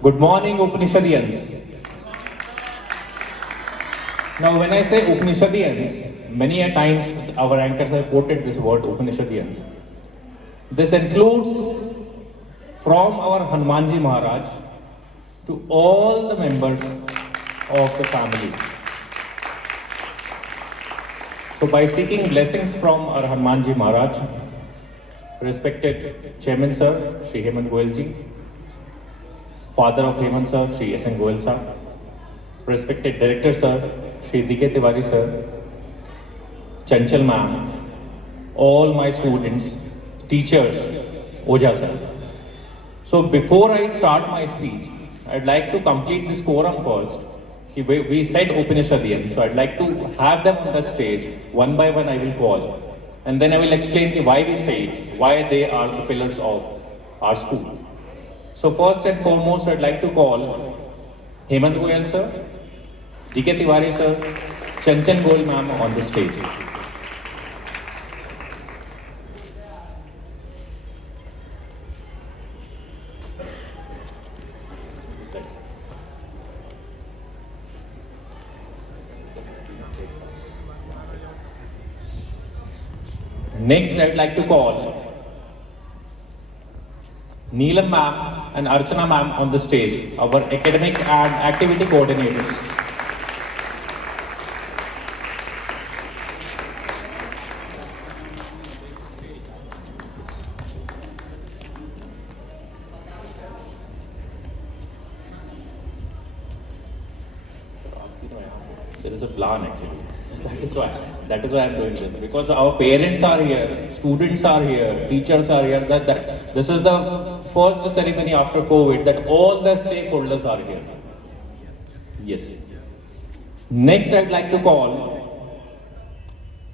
Good morning, Upanishadians. Now, when I say Upanishadians, many a times our anchors have quoted this word Upanishadians. This includes from our Hanumanji Maharaj to all the members of the family. So, by seeking blessings from our Hanumanji Maharaj, respected Chairman Sir, Shri Hemant Goyal Ji, Father of Hemant Sir, Shri S. N. Goyal Sir, respected Director Sir, Shri D.K. Tiwari Sir, Chanchal Ma'am, all my students, teachers, Oja Sir. So before I start my speech, I'd like to complete this quorum first. We said Upanishadian, so I'd like to have them on the stage. One by one I will call. And then I will explain why we say it, why they are the pillars of our school. So first and foremost, I'd like to call Hemant Goyal Sir, D.K. Tiwari Sir, Chanchal Goyal Ma'am on the stage. Next, I'd like to call Neelam Ma'am and Archana Ma'am on the stage, our academic and activity coordinators. There is a plan actually. That is why I'm doing this, because our parents are here, students are here, teachers are here. That this is the first ceremony after COVID that all the stakeholders are here. Yes. Next, I'd like to call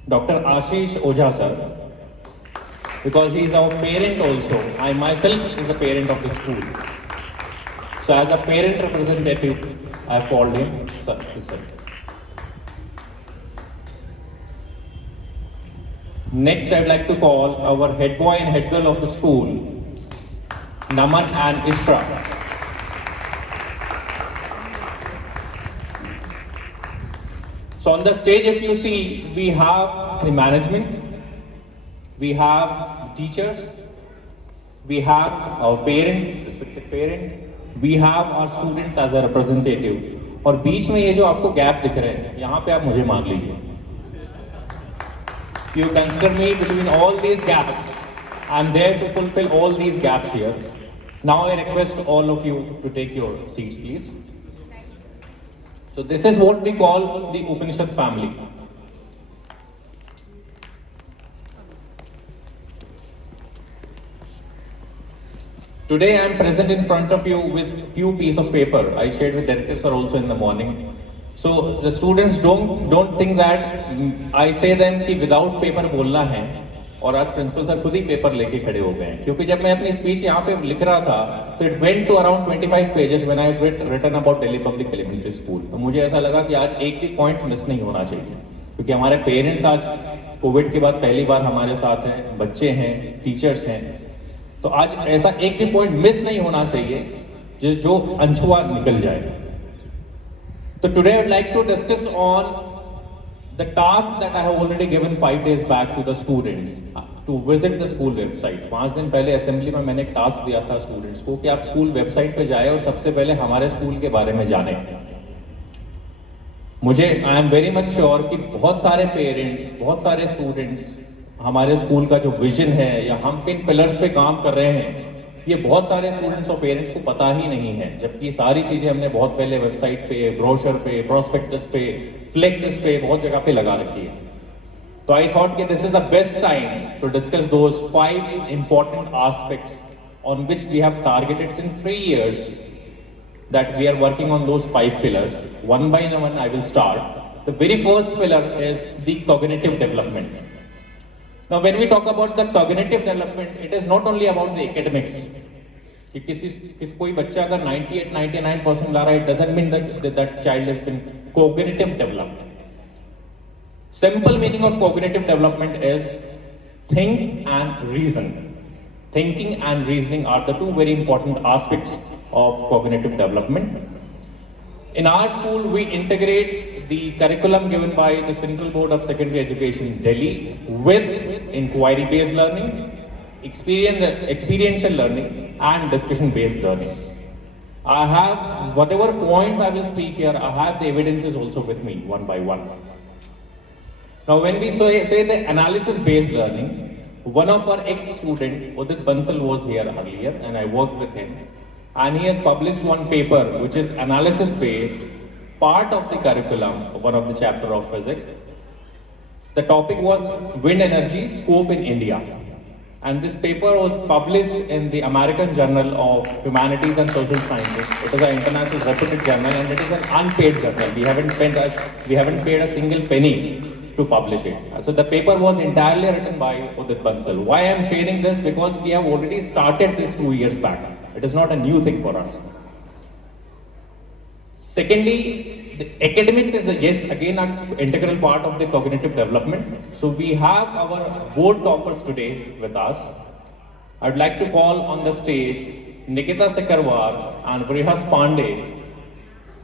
Dr. Ashish Oja Sir, because he is our parent also. I myself is a parent of the school. So as a parent representative, I have called him. Sir, yes, sir. Next, I'd like to call our head boy and head girl of the school, Naman and Ishra. So on the stage, if you see, we have the management, we have teachers, we have our parent, respected parent, we have our students as a representative. और बीच में ये जो आपको gap दिख रहे हैं, यहाँ पे आप मुझे मान लीजिए. You consider me between all these gaps. I'm there to fulfill all these gaps here. Now I request all of you to take your seats, please. So this is what we call the Upanishad family. Today I am present in front of you with few pieces of paper. I shared with director sir also in the morning. So the students don't think that I say them कि without paper बोलना है, और आज principal sir खुद ही paper लेके खड़े हो गए हैं, क्योंकि जब मैं अपनी स्पीच यहाँ पे लिख रहा था तो it went to around 25 pages when I written about Delhi Public Elementary School. तो मुझे ऐसा लगा कि आज एक भी पॉइंट मिस नहीं होना चाहिए, क्योंकि हमारे पेरेंट्स आज कोविड के बाद पहली बार हमारे साथ हैं, बच्चे हैं, टीचर्स हैं, तो आज ऐसा एक भी पॉइंट मिस नहीं होना चाहिए जो अनछुआ निकल जाए. So today I would like to discuss on the task that I have already given 5 days back to the students to visit the school website. 5 दिन पहले असेंबली में मैंने एक टास्क दिया था स्टूडेंट्स को कि आप स्कूल वेबसाइट पे जाएं और सबसे पहले हमारे स्कूल के बारे में जानें. मुझे I am very much sure कि बहुत सारे पेरेंट्स, बहुत सारे स्टूडेंट्स हमारे स्कूल का जो विजन है या हम किन पिलर्स पे काम कर रहे हैं, ये बहुत सारे स्टूडेंट्स और पेरेंट्स को पता ही नहीं है, जबकि सारी चीजें हमने बहुत पहले वेबसाइट पे, ब्रोशर पे, प्रोस्पेक्टस पे, फ्लेक्सेस पे, बहुत जगह पे लगा रखी है. तो आई थॉट कि this is the best time to discuss those 5 important aspects on which we have targeted since 3 years that we are working on those 5 pillars. One by one I will start. The very first pillar is the cognitive development. Now when we talk about the cognitive development, it is not only about the academics. कि कोई बच्चा अगर 98-99% ला रहा है, it doesn't mean that child has been cognitive developed. Simple meaning of cognitive development is think and reason. Thinking and reasoning are the two very important aspects of cognitive development. In our school, we integrate the curriculum given by the Central Board of Secondary Education, Delhi, with inquiry-based learning, experiential learning, and discussion-based learning. I have, whatever points I will speak here, I have the evidences also with me, one by one. Now, when we say the analysis-based learning, one of our ex-student, Udit Bansal, was here earlier, and I worked with him. And he has published one paper, which is analysis-based, part of the curriculum, one of the chapter of physics. The topic was wind energy scope in India. And this paper was published in the American Journal of Humanities and Social Sciences. It is an international reputed journal, and it is an unpaid journal. We haven't paid a single penny to publish it. So the paper was entirely written by Udit Bansal. Why I am sharing this? Because we have already started this 2 years back. It is not a new thing for us. Secondly, the academics is, yes, again, an integral part of the cognitive development. So we have our board toppers today with us. I'd like to call on the stage Nikita Sekarwar and Vrihas Pandey.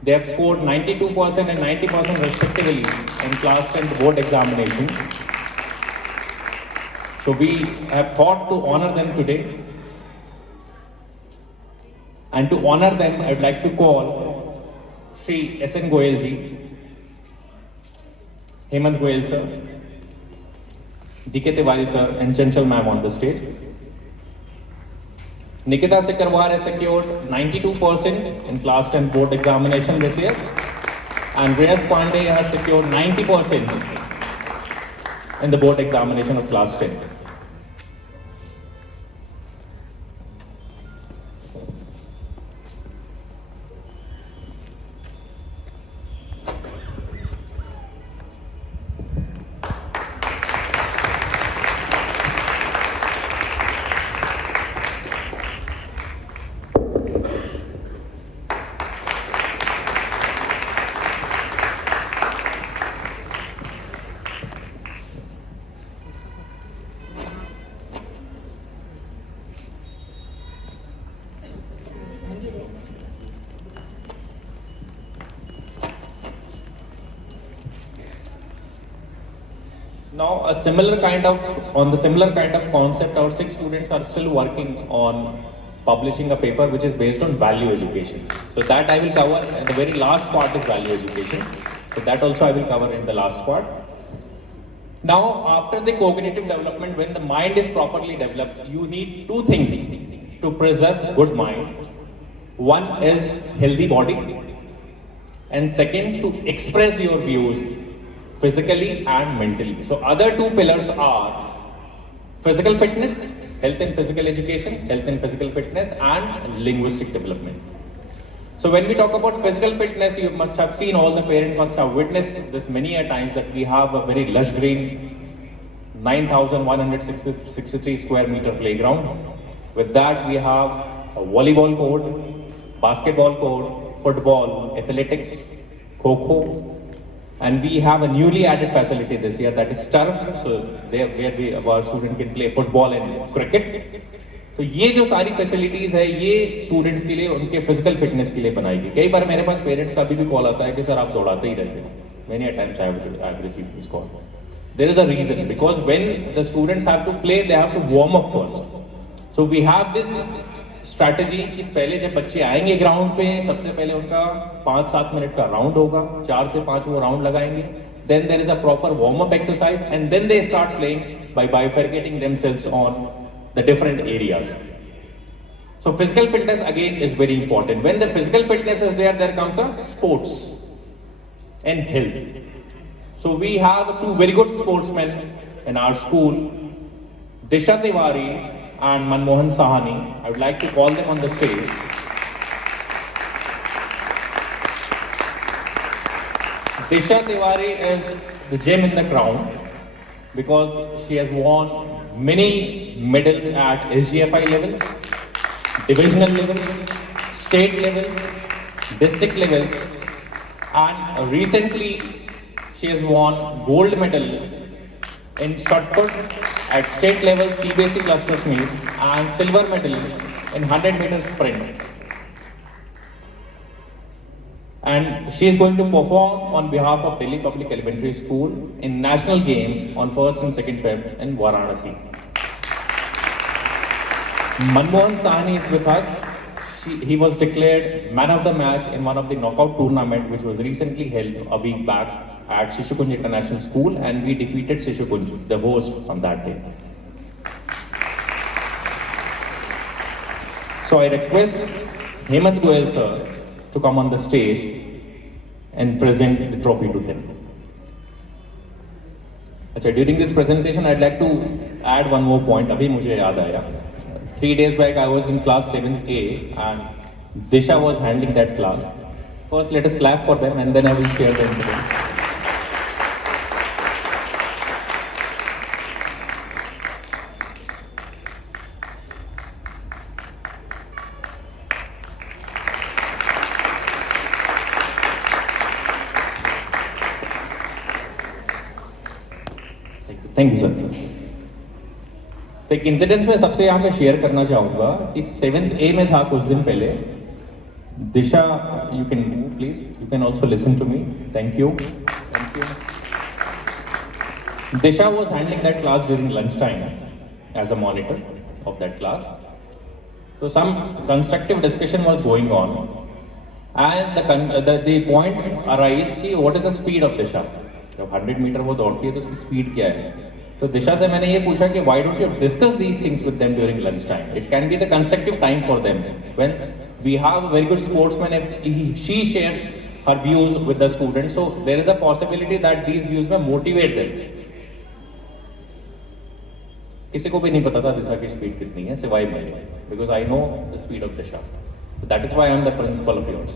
They have scored 92% and 90% respectively in class 10th board examination. So we have thought to honor them today. And to honor them, I'd like to call Shri S.N. Goyal ji, Hemant Goyal sir, D.K. Tiwari sir, and Chanchal ma'am on the stage. Nikita Sekarwar has secured 92% in class 10 board examination this year, and Vrihas Pandey has secured 90% in the board examination of class 10. Now, the similar kind of concept, our 6 students are still working on publishing a paper which is based on value education. So that I will cover, and the very last part is value education. So that also I will cover in the last part. Now, after the cognitive development, when the mind is properly developed, you need 2 things to preserve good mind. One is healthy body, and second, to express your views physically and mentally. So other 2 pillars are physical fitness, health and physical education, health and physical fitness, and linguistic development. So when we talk about physical fitness, you must have seen, all the parents must have witnessed this many a times, that we have a very lush green 9,163 square meter playground. With that, we have a volleyball court, basketball court, football, athletics, kho-kho, and we have a newly added facility this year, that is turf. So there where our student can play football and cricket. तो ये जो सारी facilities है, ये students के लिए, उनके physical fitness के लिए बनाई गई. कई बार मेरे पास पेरेंट्स का भी कॉल आता है कि सर आप दौड़ाते ही रहते हैं. Many a times I have received this call. There is a reason, because when the students have to play, they have to warm up first. So we have this strategy कि पहले जब बच्चे आएंगे ground पे, सबसे पहले उनका 5-7 minute का राउंड होगा, 4 से 5 वो राउंड लगाएंगे. Then there is a proper warm-up exercise, and then they start playing by bifurcating themselves on the different areas. So physical fitness again is very important. When the physical fitness is there, there comes a sports and health. So we have 2 very good sportsmen in our school, Disha Tiwari and Manmohan Sahani. I would like to call them on the stage. Disha Tiwari is the gem in the crown because she has won many medals at SGFI levels, divisional levels, state levels, district levels, and recently she has won gold medal in shot put at state level CBSE clusters meet and silver medal in 100 meter sprint. and she is going to perform on behalf of Delhi Public Elementary School in national games on 1st and 2nd Feb in Varanasi. Manmohan Sahni is with us. He was declared man of the match in one of the knockout tournament which was recently held a week back at Shishukunj International School, and we defeated Shishukunj, the host, on that day. So I request Hemant Goyal sir to come on the stage and present the trophy to them. Achha, during this presentation, I'd like to add one more point. Abhi mujhe yaad aaya. 3 days back, I was in class 7th A and Disha was handling that class. First, let us clap for them and then I will share the incident. Thank you, sir. तो एक incidence में सबसे यहाँ पे share करना चाहूँगा कि 7th A में था कुछ दिन पहले. दिशा, you can move please. You can also listen to me. Thank you. Thank you. Disha was handling that class during lunchtime as a monitor of that class. So some constructive discussion was going on, and the point arose कि what is the speed of Disha? जब 100 metre वो दौड़ती है तो उसकी speed क्या है? तो दिशा से मैंने ये पूछा कि why don't you discuss these things with them during lunch time? It can be the constructive time for them. When we have a very good sportsman and she shares her views with the students, so there is a possibility that these views may motivate them. किसी को भी नहीं पता था दिशा की speed कितनी है सिवाय मेरे, because I know the speed of Disha. So that is why I am the principal of yours.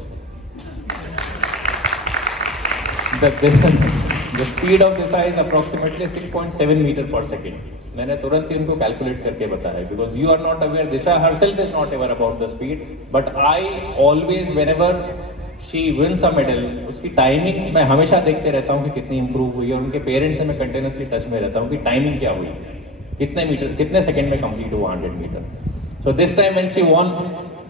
The speed of Disha is approximately 6.7 meter per second. मैंने तुरंत ही उनको कैलकुलेट करके बताया, because you are not aware, Disha herself is not aware about the speed, but I always, whenever she wins a medal, उसकी timing मैं हमेशा देखते रहता हूँ कि कितनी इंप्रूव हुई है, और उनके पेरेंट्स से मैं कंटिन्यूसली टच में रहता हूँ कि टाइमिंग क्या हुई, कितने मीटर, कितने सेकंड में कंप्लीट हुआ 100 metre. So this time when she won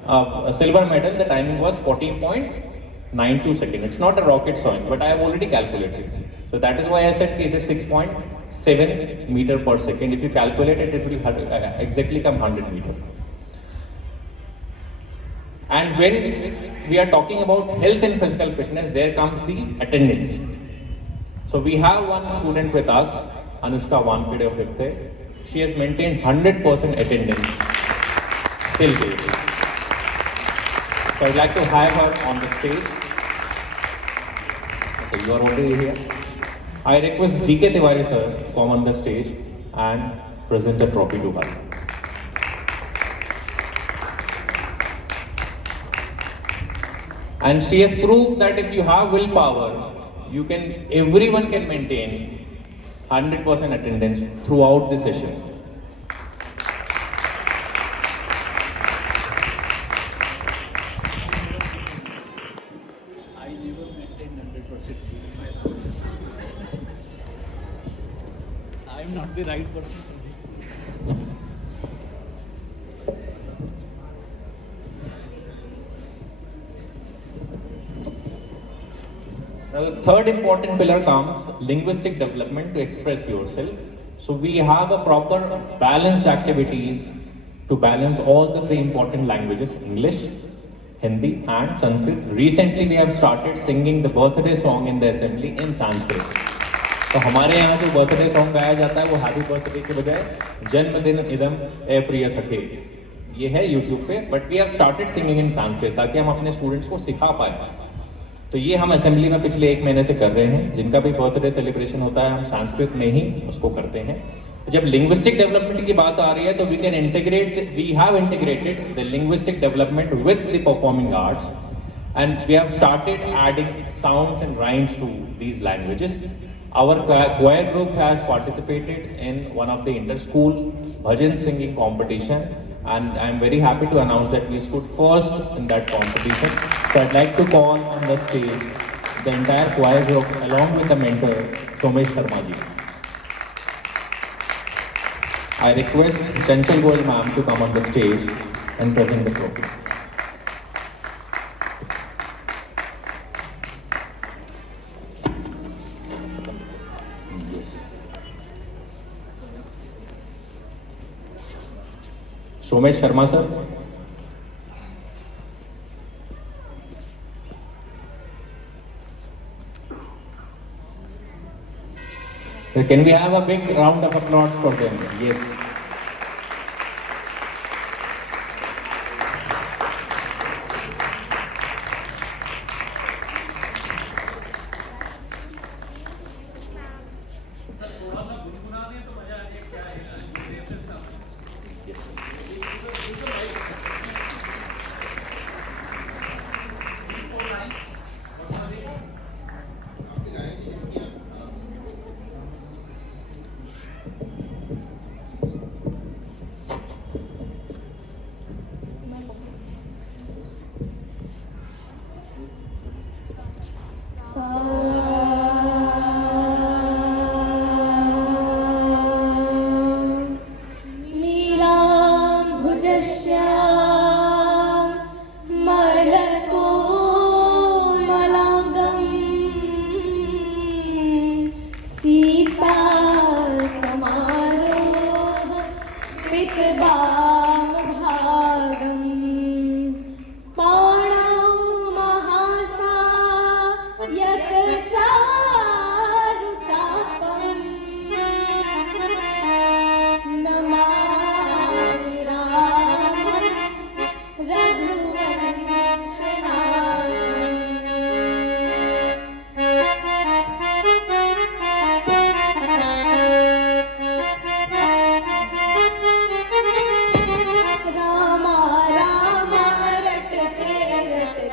a silver medal, the timing was 14.92 seconds. It's not a rocket science, but I have already calculated. So that is why I said it is 6.7 meter per second. If you calculate it, it will exactly come 100 meter. And when we are talking about health and physical fitness, there comes the attendance. So we have one student with us, Anushka Wankhede of 5th A. She has maintained 100% attendance till date. So I'd like to have her on the stage. Okay, you are already here. I request D.K. Tiwari sir to come on the stage and present the trophy to her. And she has proved that if you have willpower, everyone can maintain 100% attendance throughout the session. I never maintained 100% in my school. I am not the right person for this. Now, the third important pillar comes linguistic development to express yourself. So we have a proper balanced activities to balance all the three important languages, English, Hindi and Sanskrit. Recently we have started singing the birthday song in the assembly in Sanskrit. तो हमारे यहाँ जो birthday song गाया जाता है वो happy birthday के बजाय जन्मदिन इदम ए प्रिय सखे, ये है यूट्यूब पे, but we have started singing in Sanskrit ताकि हम अपने स्टूडेंट्स को सिखा पाए. तो ये हम असेंबली में पिछले 1 महीने से कर रहे हैं. जिनका भी बर्थडे सेलिब्रेशन होता है हम संस्कृत में ही उसको करते हैं. जब लिंग्विस्टिक डेवलपमेंट की बात आ रही है तो we have integrated the linguistic development with the performing arts and we have started adding sounds and rhymes to these languages. Our choir group has participated in one of the inter-school bhajan singing competition, and I am very happy to announce that we stood first in that competition. So I'd like to call on the stage the entire choir group along with the mentor Somesh Sharma ji. I request Chanchal Goyal ma'am to come on the stage and present the trophy. Somesh Sharma sir. Can we have a big round of applause for them? Yes. नीलाम्भुजश्याम मलकोमलाङ्गं सीता समारोह कृतवामभागं पाणौ महासायकचारुचापं नमामि रामं रामा रामा रटते रटते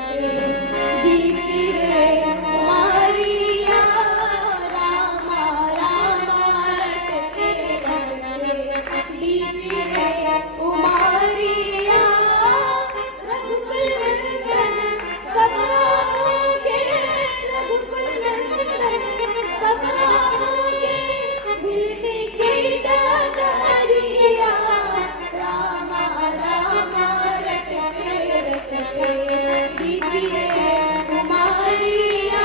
दीप्ति रे मारिया रामा रामा रटते रटते दीप्ति रे उमारिया रघुकुल नंदन कब आओगे रघुकुल नंदन कब आओगे मिलने की डगरिया रामा रामा रटते रटते दीदी रे कुमारिया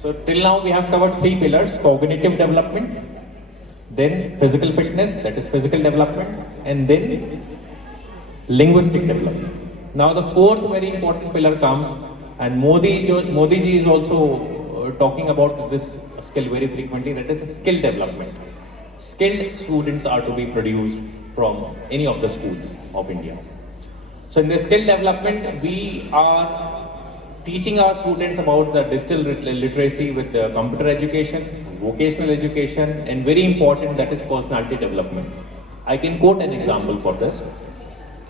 So till now we have covered three pillars: cognitive development, then physical fitness, that is physical development, and then linguistic development. Now the fourth very important pillar comes, and Modi ji is also talking about this skill very frequently, that is skill development. Skilled students are to be produced from any of the schools of India. So in the skill development, we are teaching our students about the digital literacy with the computer education, vocational education, and very important, that is personality development. I can quote an example for this.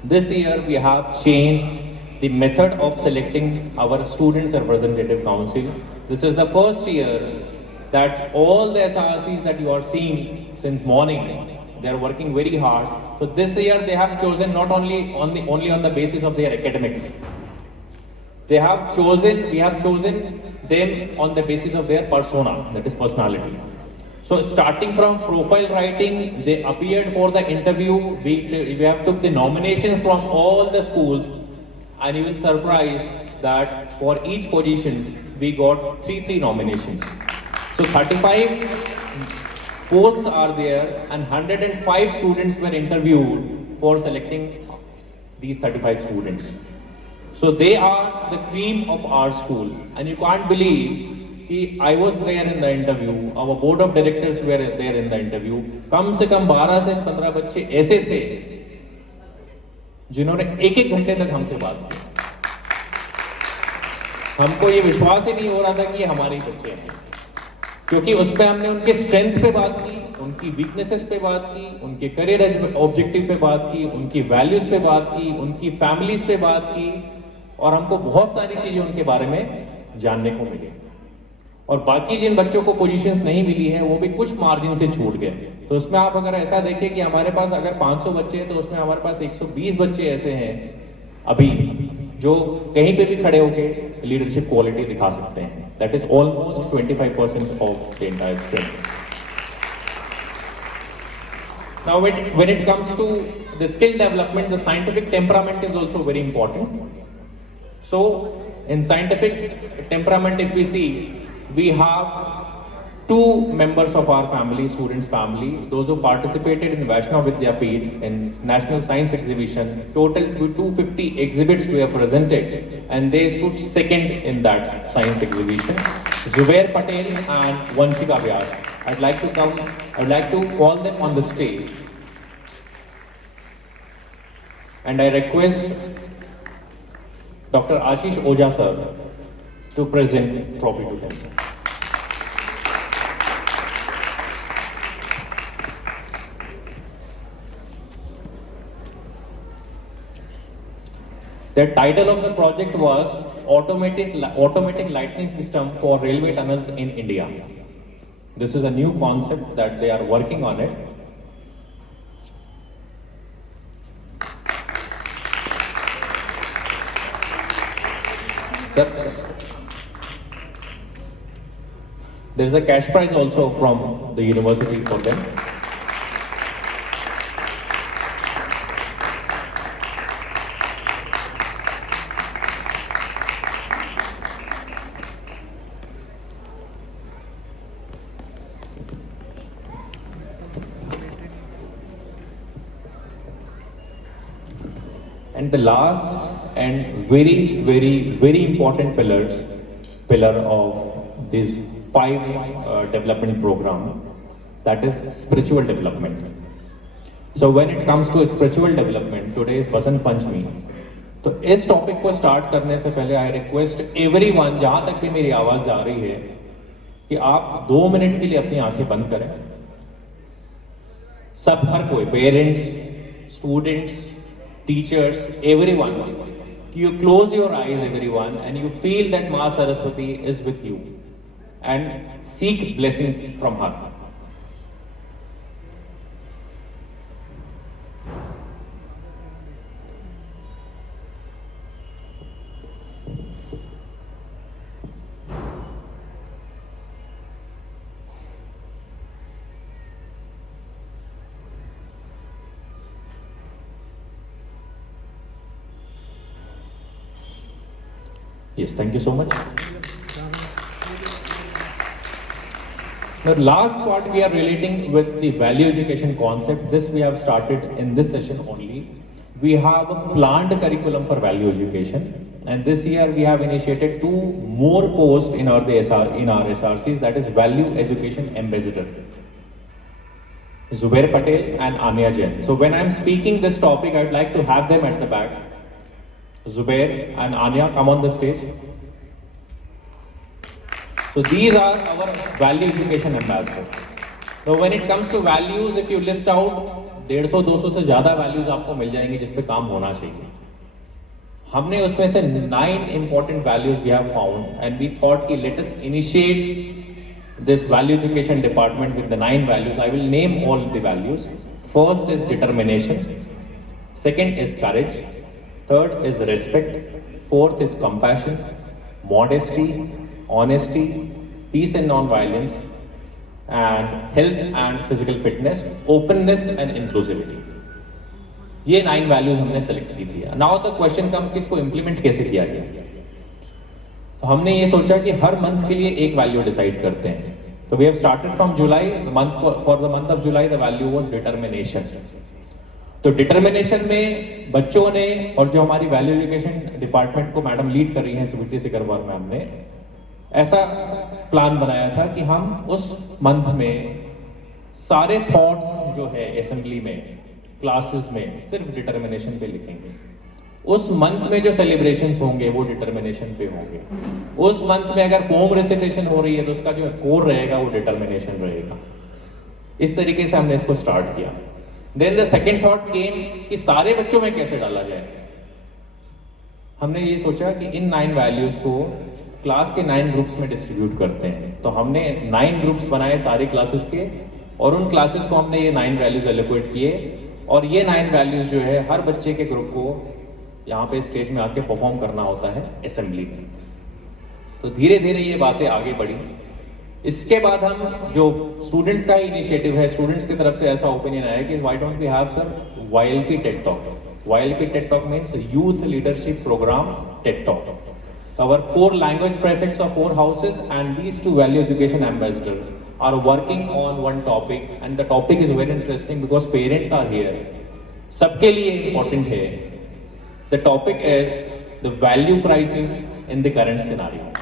This year we have changed the method of selecting our students representative council. This is the first year that all the SRCs that you are seeing since morning, they are working very hard. So this year they have chosen not only on the basis of their academics. We have chosen them on the basis of their persona, that is personality. So starting from profile writing, they appeared for the interview. We have took the nominations from all the schools, and you will surprise that for each position we got three nominations. So 35 posts are there, and 105 students were interviewed for selecting these 35 students. So they are the cream of our school, and you can't believe कि I was there in the interview, our board of directors were there in the interview. कम से कम 12 से 15 बच्चे ऐसे थे जिन्होंने एक घंटे तक हमसे बात की. हमको ये विश्वास ही नहीं हो रहा था कि ये हमारे ही बच्चे हैं, क्योंकि उस पर हमने उनके स्ट्रेंथ पे बात की, उनकी वीकनेसेस पे बात की, उनके करियर ऑब्जेक्टिव पे बात की, उनकी वैल्यूज पे बात की, उनकी फैमिलीज पे बात की, और हमको बहुत सारी चीजें उनके बारे में जानने को मिली. और बाकी जिन बच्चों को पोजीशंस नहीं मिली है वो भी कुछ मार्जिन से छूट गए. तो उसमें आप अगर ऐसा देखें कि हमारे पास अगर 500 बच्चे हैं तो उसमें हमारे पास 120 बच्चे ऐसे हैं अभी जो कहीं पे भी खड़े होके लीडरशिप क्वालिटी दिखा सकते हैं. That is almost 25% of the entire strength. Now, when it comes to the skill development, the scientific temperament is also very important. So, in scientific temperament, if we see, we have two members of our family, students' family, those who participated in Vaishnav Vidyapeeth in National Science Exhibition. Total 250 exhibits were presented, and they stood second in that science exhibition. Zubair Patel and Vanshika Vyas. I'd like to call them on the stage. And I request Dr. Ashish Oja sir to present trophy to them. The title of the project was Automatic Lighting System for Railway Tunnels in India. This is a new concept that they are working on it. Sir, there is a cash prize also from the university for them. And the last and very important pillar of this 5 development program, that is spiritual development. So when it comes to spiritual development, today is Basant Panchami. तो इस topic को start करने से पहले I request everyone, जहां तक भी मेरी आवाज जा रही है, कि आप 2 मिनट के लिए अपनी आंखें बंद करें. सब हर कोई, parents, students, teachers, everyone, you close your eyes, everyone, and you feel that Ma Saraswati is with you and seek blessings from her. Yes, thank you so much. The last part we are relating with the value education concept. This we have started in this session only. We have a planned curriculum for value education, and this year we have initiated 2 more posts in our SRCs, that is Value Education Ambassador, Zubair Patel and Anya Jain. So when I am speaking this topic, I would like to have them at the back. Zubair and Anya, come on the stage. So these are our value education ambassadors. So when it comes to values, if you list out 150-200 से ज़्यादा values आपको मिल जाएंगे जिस पे काम होना चाहिए. हमने उसमें से 9 important values we have found, and we thought कि let us initiate this value education department with the 9 values. I will name all the values. First is determination. Second is courage. Third is respect. Fourth is compassion, modesty, honesty, peace and non-violence, and health and physical fitness, openness and inclusivity. ये 9 values हमने select की थी. Now the question comes कि इसको implement कैसे किया गया. तो हमने ये सोचा कि हर month के लिए एक value decide करते हैं. तो we have started from July. For the month of July, the value was determination. तो डिटर्मिनेशन में बच्चों ने, और जो हमारी वैल्यू एजुकेशन डिपार्टमेंट को मैडम लीड कर रही हैं सुविटी सिकरवार मैम ने, ऐसा प्लान बनाया था कि हम उस मंथ में सारे थॉट्स जो है असेंबली में, क्लासेस में, सिर्फ डिटर्मिनेशन पे लिखेंगे. उस मंथ में जो सेलिब्रेशंस होंगे वो डिटर्मिनेशन पे होंगे. उस मंथ में अगर पोम रेसिटेशन हो रही है तो उसका जो कोर रहेगा वो डिटर्मिनेशन रहेगा. इस तरीके से हमने इसको स्टार्ट किया. Then the second thought came कि सारे बच्चों में कैसे डाला जाए. हमने ये सोचा कि इन 9 वैल्यूज को क्लास के 9 ग्रुप्स में डिस्ट्रीब्यूट करते हैं. तो हमने 9 ग्रुप्स बनाए सारे क्लासेस के, और उन क्लासेस को हमने ये 9 वैल्यूज एलोकेट किए, और ये 9 वैल्यूज जो है हर बच्चे के ग्रुप को यहाँ पे स्टेज में आके परफॉर्म करना होता है असेंबली में. तो धीरे धीरे ये बातें आगे बढ़ी। इसके बाद हम जो स्टूडेंट्स का इनिशिएटिव है, स्टूडेंट्स की तरफ से ऐसा ओपिनियन आया कि why don't we have sir YLP TED talk. YLP TED talk means youth leadership programme TED talk. Our 4 language prefects of 4 houses and these 2 value education ambassadors are working on one topic and the topic is very interesting because parents are here. सबके लिए important है. The topic is the value crisis in the current scenario.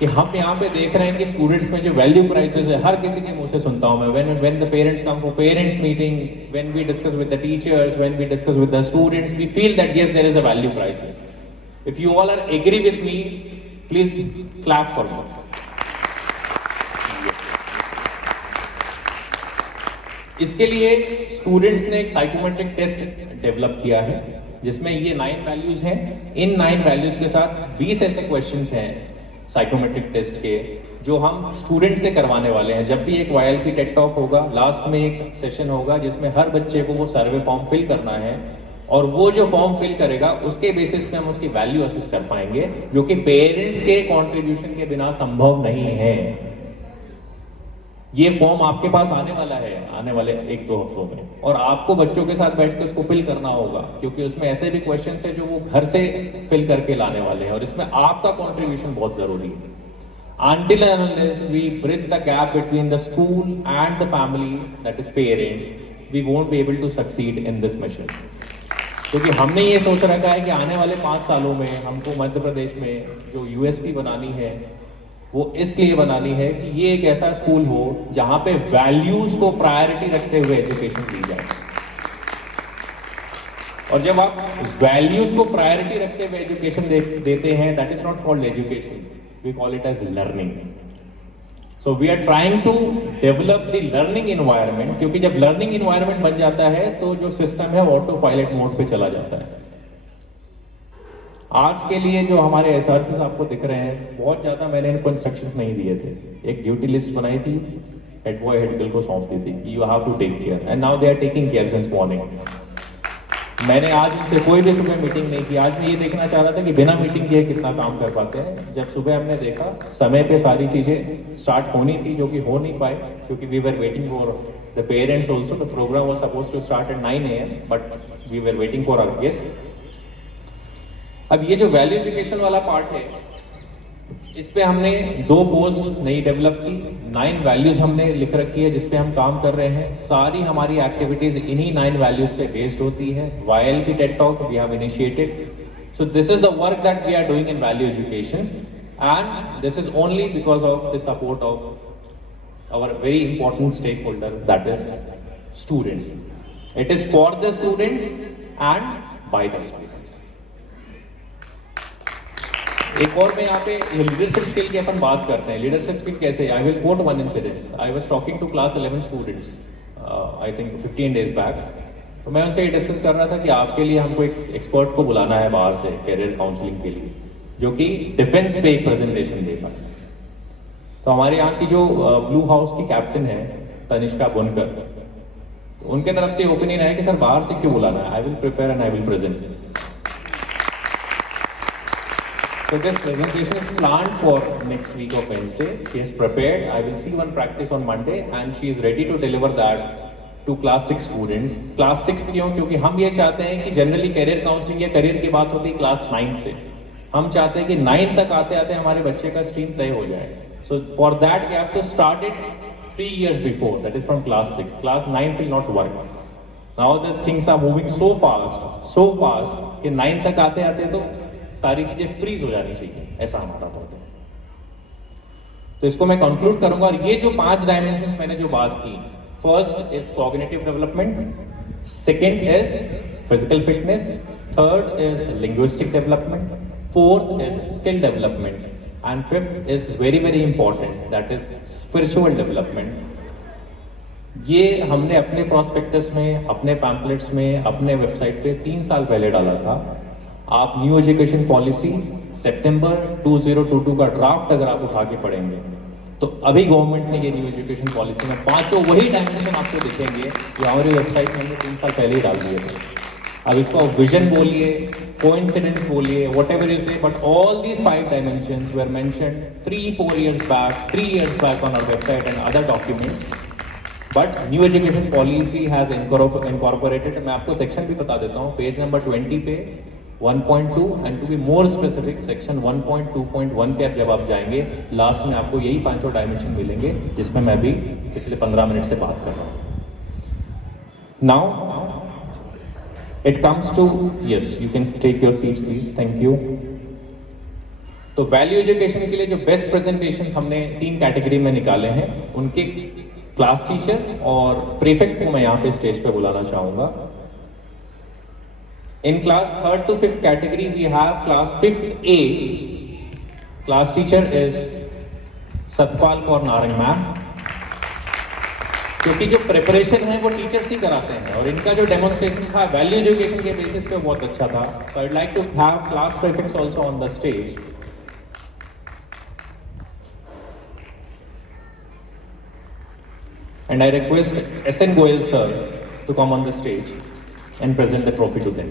कि हम यहाँ पे देख रहे हैं कि स्टूडेंट्स में जो वैल्यू क्राइसिस है, हर किसी के मुंह से सुनता हूँ मैं, when the parents come for parents meeting, when we discuss with the teachers, when we discuss with the students, we feel that yes, there is a value crisis. If you all are agree with me, please clap for me. इसके लिए students ने एक psychometric test develop किया है जिसमें ये 9 values हैं। इन 9 values के साथ 20 ऐसे क्वेश्चंस हैं साइकोमेट्रिक टेस्ट के जो हम स्टूडेंट से करवाने वाले हैं। जब भी एक YLP टेड टॉक होगा, लास्ट में एक सेशन होगा जिसमें हर बच्चे को वो सर्वे फॉर्म फिल करना है और वो जो फॉर्म फिल करेगा उसके बेसिस पे हम उसकी वैल्यू असेस कर पाएंगे, जो कि पेरेंट्स के कंट्रीब्यूशन के बिना संभव नहीं है। ये फॉर्म आपके पास आने वाला है आने वाले 1-2 हफ्तों में और आपको बच्चों के साथ बैठ के उसको फिल करना होगा, क्योंकि उसमें ऐसे भी क्वेश्चंस है जो वो घर से फिल करके लाने वाले हैं और इसमें आपका कंट्रीब्यूशन बहुत जरूरी है। Until and unless we bridge the gap between the school and the family, that is parents, we won't be able to succeed in this mission. क्योंकि हमने ये सोच रखा है कि आने वाले 5 सालों में हमको मध्य प्रदेश में जो USP बनानी है वो इसलिए बनानी है कि ये एक ऐसा स्कूल हो जहां पे वैल्यूज को प्रायोरिटी रखते हुए एजुकेशन दी जाए। और जब आप वैल्यूज को प्रायोरिटी रखते हुए एजुकेशन देते हैं, that is not called education, we call it as learning. So we are trying to develop the learning environment, क्योंकि जब लर्निंग इन्वायरमेंट बन जाता है तो जो सिस्टम है ऑटो पायलट मोड पे चला जाता है। आज के लिए जो हमारे SRCs आपको दिख रहे हैं, बहुत ज्यादा मैंने इनको इंस्ट्रक्शंस नहीं दिए थे। एक ड्यूटी लिस्ट बनाई थी, हेड बॉय हेड गर्ल को सौंप दी थी, you have to take care, and now they are taking care since morning. मैंने आज इनसे कोई भी सुबह मीटिंग नहीं की। आज मैं ये देखना चाह रहा था कि बिना मीटिंग किए कितना काम कर पाते हैं। जब सुबह हमने देखा समय पे सारी चीजें स्टार्ट होनी थी, जो कि हो नहीं पाए क्योंकि we were waiting for the parents also. The programme was supposed to start at 9 AM but we were waiting for our guest. अब ये जो वैल्यू एजुकेशन वाला पार्ट है, इस पे हमने 2 पोस्ट नई डेवलप की, 9 वैल्यूज हमने लिख रखी है जिस पे हम काम कर रहे हैं। सारी हमारी एक्टिविटीज इन्हीं 9 वैल्यूज पे बेस्ड होती है। YLP TED talk we have initiated, so this is the work that we are doing in value education and this is only because of the support of our very important stakeholder, that is students. It is for the students and by the students. एक और मैं यहाँ पे leadership skill की अपन बात करते हैं। Leadership skill कैसे? I will quote one incident. I was talking to class 11 students I think 15 days back. तो मैं उनसे ये डिस्कस कर रहा था कि आपके लिए हमको एक एक्सपर्ट को बुलाना है बाहर से कैरियर काउंसलिंग के लिए, जो कि डिफेंस पे एक प्रेजेंटेशन देगा। तो हमारे यहाँ की जो ब्लू हाउस की कैप्टन है तनिष्का बुनकर, तो उनके तरफ से ओपिनियन है कि सर बाहर से क्यों बुलाना है, I will prepare and I will present. So this presentation is planned for next week of Wednesday. She is prepared. I will see one practice on Monday and she is ready to deliver that to class 6 students. Class 6 क्यों? क्योंकि हम ये चाहते हैं कि generally career counselling या career की बात होती है क्लास 9 से। हम चाहते हैं कि 9 तक आते आते हमारे बच्चे का स्ट्रीम तय हो जाए। So for that we have to start it 3 years before. That is from class 6. Class 9 will not work. Now the things are moving so fast कि 9 तक आते आते तो सारी चीजें फ्रीज हो जानी चाहिए, ऐसा हमारा थॉट है। तो इसको मैं कंक्लूड करूंगा। और ये जो 5 डायमेंशंस मैंने जो बात की, first is cognitive development, second is physical fitness, third is linguistic development, fourth is skill development and fifth is very very important, that is spiritual development. ये हमने अपने प्रोस्पेक्टस में, अपने पैम्पलेट्स में, अपने वेबसाइट पे 3 साल पहले डाला था। आप न्यू एजुकेशन पॉलिसी सितंबर 2022 का ड्राफ्ट अगर आप उठा के पढ़ेंगे तो अभी गवर्नमेंट ने ये न्यू एजुकेशन पॉलिसी में 5 वही डायमेंशन आपको दिखेंगे जो हमारी वेबसाइट में हमने 3 साल पहले ही डाल दिए थे। अब इसको विजन बोलिए, कोइंसिडेंस बोलिए, whatever you say, but all these 5 dimensions were mentioned 3-4 years back, 3 years back on our website and other documents. But new education policy has incorporated. मैं आपको सेक्शन भी बता देता हूँ, पेज नंबर 20 पे 1.2 and to be more specific section 1.2.1 पे जब आप जाएंगे, लास्ट में आपको यही 5 डायमेंशन मिलेंगे जिसमें मैं भी पिछले 15 मिनट से बात कर रहा हूँ. Now it comes to, yes, you can take your seats please, thank you. तो वैल्यू एजुकेशन के लिए जो बेस्ट प्रेजेंटेशंस हमने 3 कैटेगरी में निकाले हैं, उनके क्लास टीचर और प्रीफेक्ट को मैं यहाँ पे स्टेज पे बुलाना चाहूंगा. In class 3rd to 5th category we have class 5th A. Class teacher is Satpal Kaur Narang ma'am. क्योंकि जो प्रिपरेशन है वो टीचर्स ही कराते हैं और इनका जो डेमोन्स्ट्रेशन था वैल्यू एजुकेशन के बेसिस पे बहुत अच्छा था. So I would like to have class prefects also on the stage. And I request SN Goyal sir to come on the stage and present the trophy to them.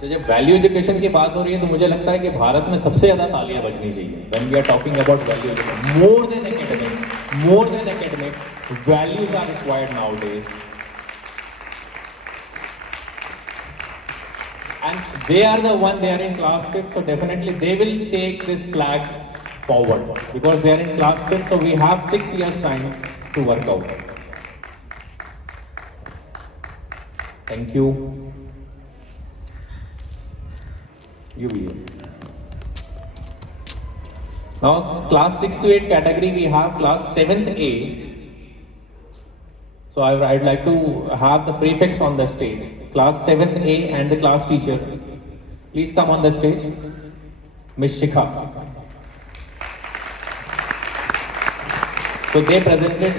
तो जब value education की बात हो रही है तो मुझे लगता है कि भारत में सबसे ज्यादा तालियां बजनी चाहिए. When we are talking about value education, more than academics, values are required nowadays. And they are the one, they are in class 5th, so definitely they will take this flag forward because they are in class 5th, so we have 6 years time to work out. Thank you. You be here. Now class 6 to 8 category we have class 7th A. So I'd like to have the prefects on the stage. Class 7th A and the class teacher. Please come on the stage. Ms. Shikha. So they presented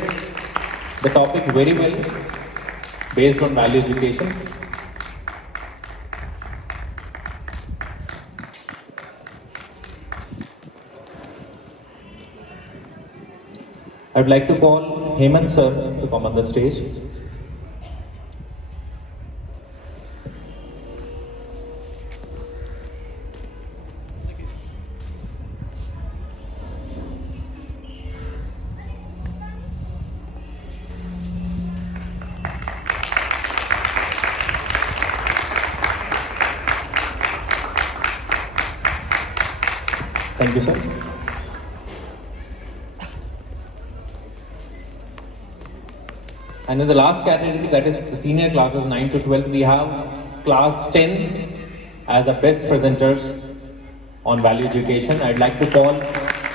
the topic very well based on value education. I would like to call Hemant sir to come on the stage. Thank you, sir. And in the last category, that is the senior classes 9 to 12, we have class 10 as the best presenters on value education. I'd like to call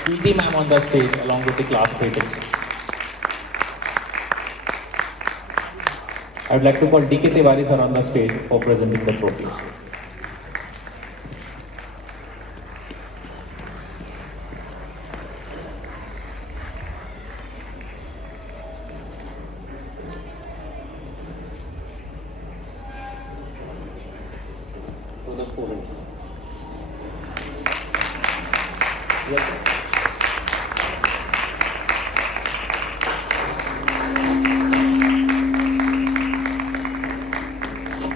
Sweetie ma'am on the stage along with the class prefects. I'd like to call DK Tiwari sir on the stage for presenting the trophy. To the students. Yes, sir.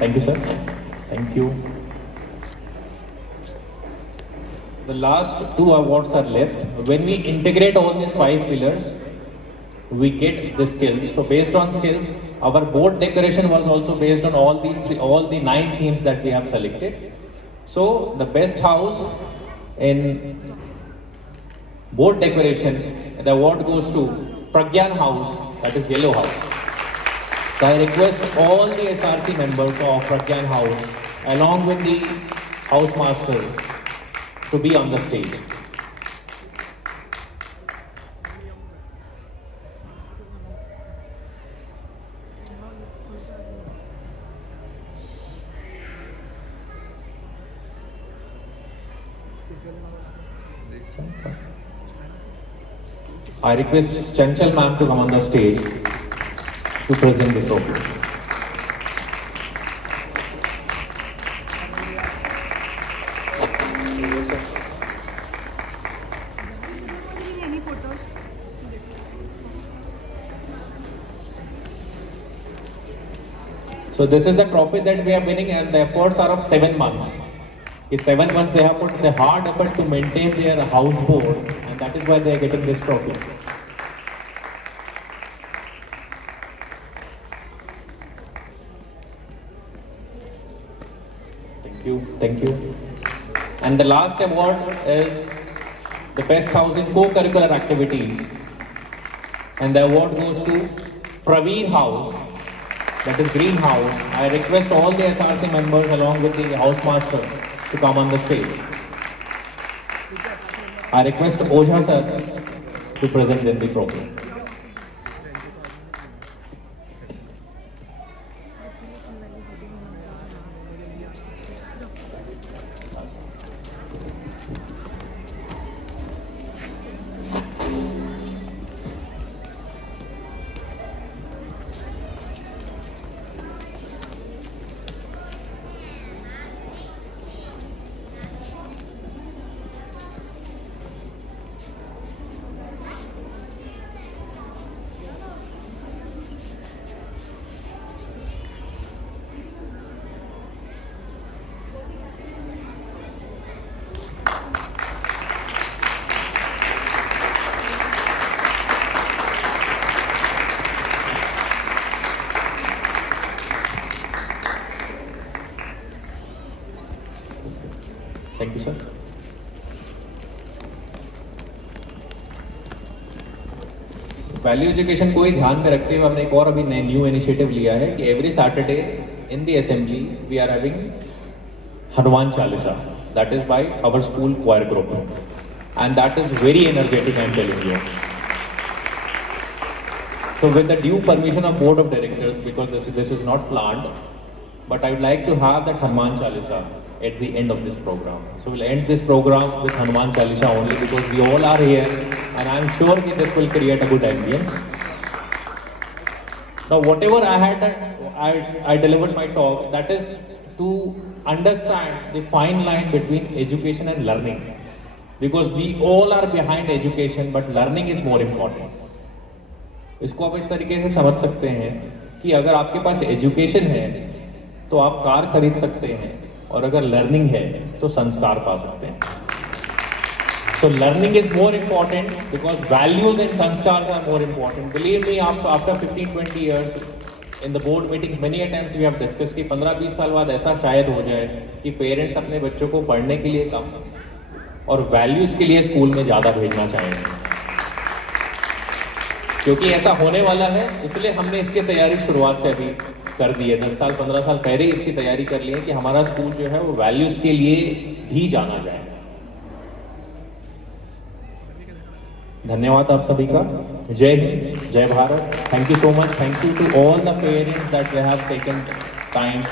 Thank you, sir. Thank you. The last 2 awards are left. When we integrate all these 5 pillars, we get the skills. So based on skills, our board decoration was also based on all the 9 themes that we have selected. So the best house in board decoration, the award goes to Pragyan House, that is Yellow House. So I request all the SRC members of Pragyan House along with the house master to be on the stage. I request Chanchal ma'am to come on the stage to present the trophy. So this is the trophy that we are winning, and the efforts are of 7 months. In 7 months they have put the hard effort to maintain their houseboard, and that is why they are getting this trophy. Thank you. And the last award is the best house in co-curricular activities, and the award goes to Praveen House, that is Greenhouse. I request all the SRC members along with the housemaster to come on the stage. I request Ojha sir to present them the trophy. Thank you, sir. Value education को ही ध्यान में रखते हुए हमने एक और अभी नए न्यू इनिशिएटिव लिया है कि every Saturday in the assembly we are having Hanuman Chalisa, that is by our school choir group, and that is very energetic, I am telling you. So with the due permission of board of directors, because this is not planned, but I would like to have that Hanuman Chalisa at the end of this program. So we'll end this program with Hanuman Chalisa only, because we all are here and I'm sure that this will create a good ambience. Now whatever I had, I delivered my talk, that is to understand the fine line between education and learning, because we all are behind education but learning is more important. इसको आप इस तरीके से समझ सकते हैं कि अगर आपके पास एजुकेशन है तो आप कार खरीद सकते हैं, और अगर लर्निंग है तो संस्कार पा सकते हैं. So learning is more important because values and sanskars are more important. Believe me, after 15-20 years in the board meetings, many a times we have discussed कि 15-20 साल बाद ऐसा शायद हो जाए कि पेरेंट्स अपने बच्चों को पढ़ने के लिए कम और वैल्यूज के लिए स्कूल में ज़्यादा भेजना चाहेंगे, क्योंकि ऐसा होने वाला है. इसलिए हमने इसकी तैयारी शुरुआत से अभी कर दी है. 10 साल 15 साल पहले ही इसकी तैयारी कर ली है कि हमारा स्कूल जो है वो वैल्यूज के लिए भी जाना जाए. धन्यवाद आप सभी का. जय हिंद, जय Bharat. Thank you so much. Thank you to all the parents that they have taken time